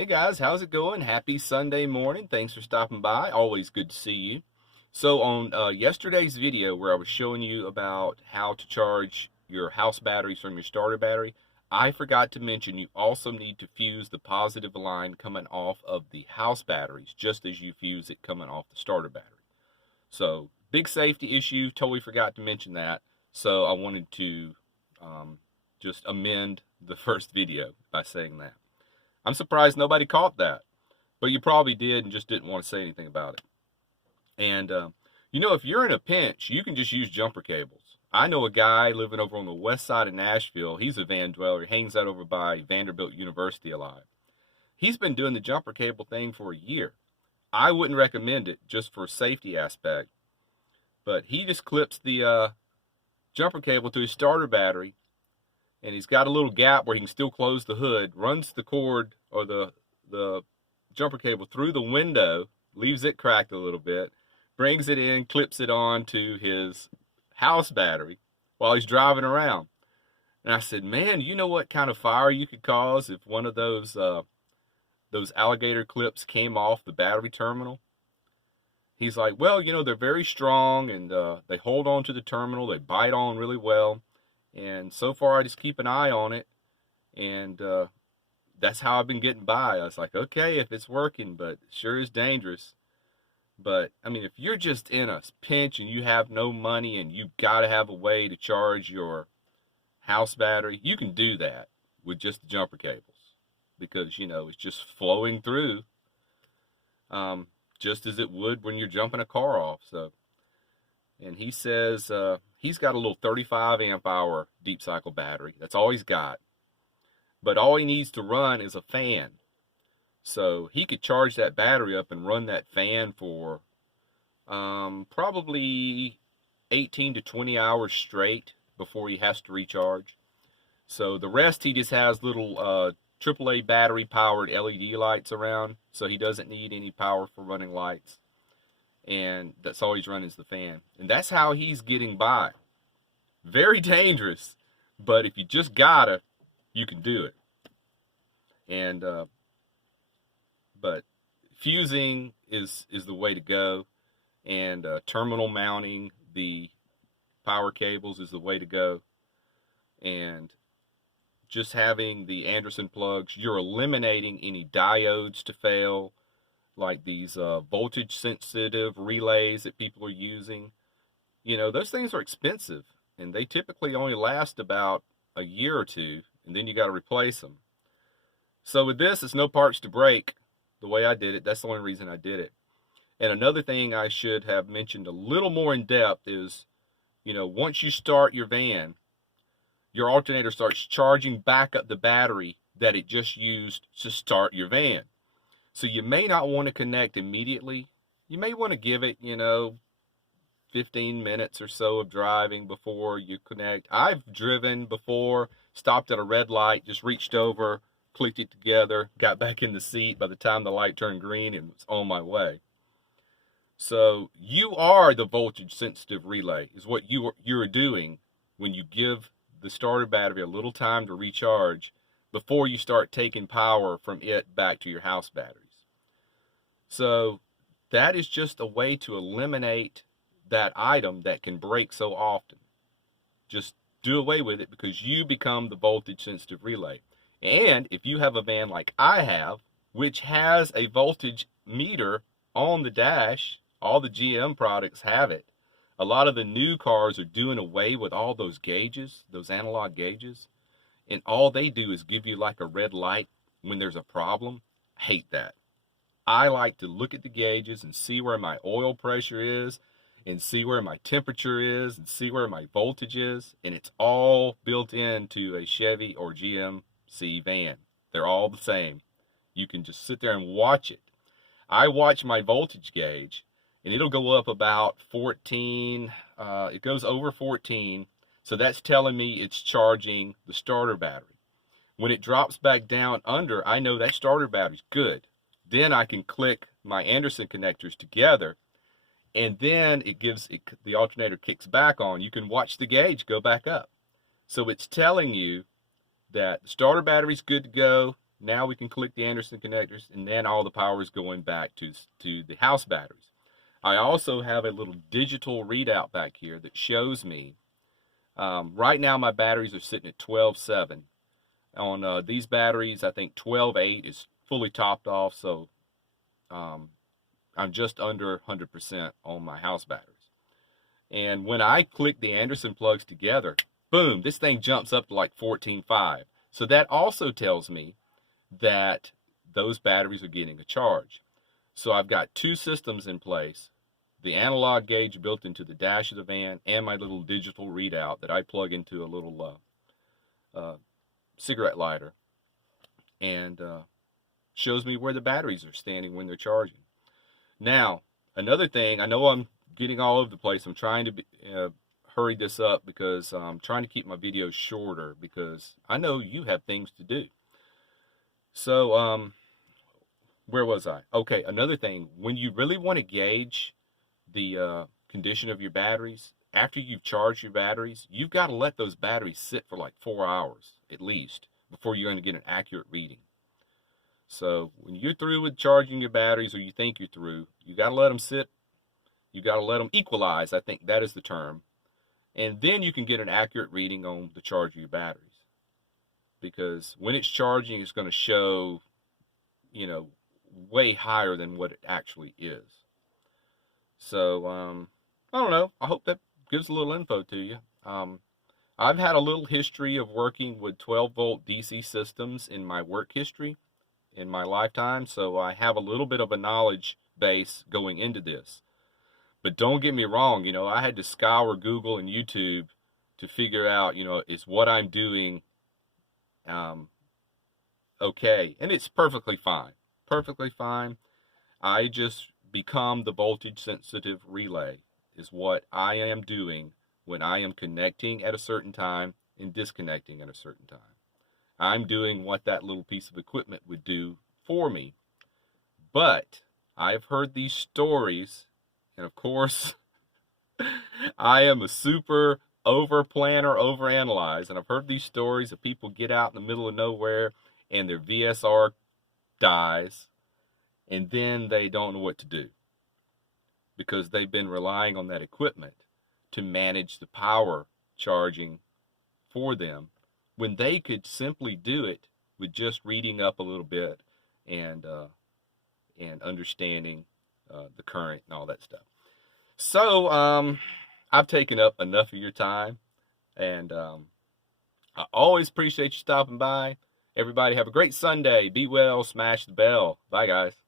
Hey guys, how's it going? Happy Sunday morning. Thanks for stopping by. Always good to see you. So on yesterday's video where I was showing you about how to charge your house batteries from your starter battery, I forgot to mention you also need to fuse the positive line coming off of the house batteries just as you fuse it coming off the starter battery. So big safety issue, totally forgot to mention that. So I wanted to just amend the first video by saying that. I'm surprised nobody caught that, but you probably did and just didn't want to say anything about it. And, if you're in a pinch, you can just use jumper cables. I know a guy living over on the west side of Nashville. He's a van dweller. He hangs out over by Vanderbilt University a lot. He's been doing the jumper cable thing for a year. I wouldn't recommend it just for a safety aspect, but he just clips the jumper cable to his starter battery, and he's got a little gap where he can still close the hood, runs the cord or the jumper cable through the window, leaves it cracked a little bit, brings it in, clips it on to his house battery while he's driving around. And I said, man, you know what kind of fire you could cause if one of those alligator clips came off the battery terminal? He's like, well, they're very strong and they hold on to the terminal. They bite on really well. And so far, I just keep an eye on it, and that's how I've been getting by. I was like, okay, if it's working, but it sure is dangerous. But, I mean, if you're just in a pinch and you have no money and you've got to have a way to charge your house battery, you can do that with just the jumper cables because, it's just flowing through just as it would when you're jumping a car off. So. And he says he's got a little 35 amp hour deep cycle battery. That's all he's got. But all he needs to run is a fan. So he could charge that battery up and run that fan for probably 18 to 20 hours straight before he has to recharge. So the rest he just has little AAA battery powered LED lights around. So he doesn't need any power for running lights. And that's all he's running is the fan. And that's how he's getting by. Very dangerous, but if you just gotta, you can do it. And but fusing is the way to go, and terminal mounting the power cables is the way to go. And just having the Anderson plugs, you're eliminating any diodes to fail, like these voltage sensitive relays that people are using. Those things are expensive and they typically only last about a year or two, and then you got to replace them. So with this, it's no parts to break the way I did it. That's the only reason I did it. And another thing I should have mentioned a little more in depth is, once you start your van, your alternator starts charging back up the battery that it just used to start your van. So you may not want to connect immediately. You may want to give it, 15 minutes or so of driving before you connect. I've driven before, stopped at a red light, just reached over, clicked it together, got back in the seat by the time the light turned green and was on my way. So you are the voltage sensitive relay is what you're doing when you give the starter battery a little time to recharge before you start taking power from it back to your house batteries. So that is just a way to eliminate that item that can break so often. Just do away with it because you become the voltage sensitive relay. And if you have a van like I have, which has a voltage meter on the dash, all the GM products have it. A lot of the new cars are doing away with all those gauges, those analog gauges. And all they do is give you like a red light when there's a problem. I hate that. I like to look at the gauges and see where my oil pressure is and see where my temperature is and see where my voltage is. And it's all built into a Chevy or GMC van. They're all the same. You can just sit there and watch it. I watch my voltage gauge and it'll go up about 14. It goes over 14. So that's telling me it's charging the starter battery. When it drops back down under, I know that starter battery's good. Then I can click my Anderson connectors together, and then the alternator kicks back on. You can watch the gauge go back up. So it's telling you that the starter battery's good to go, Now we can click the Anderson connectors, and then all the power is going back to the house batteries. I also have a little digital readout back here that shows me, right now my batteries are sitting at 12.7. On these batteries, I think 12.8 is fully topped off, so I'm just under 100% on my house batteries. And when I click the Anderson plugs together, boom, this thing jumps up to like 14.5. So that also tells me that those batteries are getting a charge. So I've got two systems in place, the analog gauge built into the dash of the van and my little digital readout that I plug into a little cigarette lighter, and shows me where the batteries are standing when they're charging. Now, another thing, I know I'm getting all over the place. I'm trying to hurry this up because I'm trying to keep my videos shorter because I know you have things to do. So, where was I? Okay, another thing, when you really want to gauge the condition of your batteries, after you've charged your batteries, you've got to let those batteries sit for like 4 hours at least before you're going to get an accurate reading. So when you're through with charging your batteries, or you think you're through, you got to let them sit. You got to let them equalize. I think that is the term. And then you can get an accurate reading on the charge of your batteries. Because when it's charging, it's going to show, you know, way higher than what it actually is. So, I don't know. I hope that gives a little info to you. I've had a little history of working with 12-volt DC systems in my work history in my lifetime, so I have a little bit of a knowledge base going into this. But don't get me wrong, you know, I had to scour Google and YouTube to figure out, you know, is what I'm doing okay? And it's perfectly fine. Perfectly fine. I just become the voltage sensitive relay is what I am doing when I am connecting at a certain time and disconnecting at a certain time. I'm doing what that little piece of equipment would do for me. But I've heard these stories, and of course, I am a super over-planner, over-analyze, and I've heard these stories of people get out in the middle of nowhere and their VSR dies, and then they don't know what to do because they've been relying on that equipment to manage the power charging for them, when they could simply do it with just reading up a little bit and understanding the current and all that stuff. So I've taken up enough of your time, and I always appreciate you stopping by. Everybody have a great Sunday. Be well. Smash the bell. Bye, guys.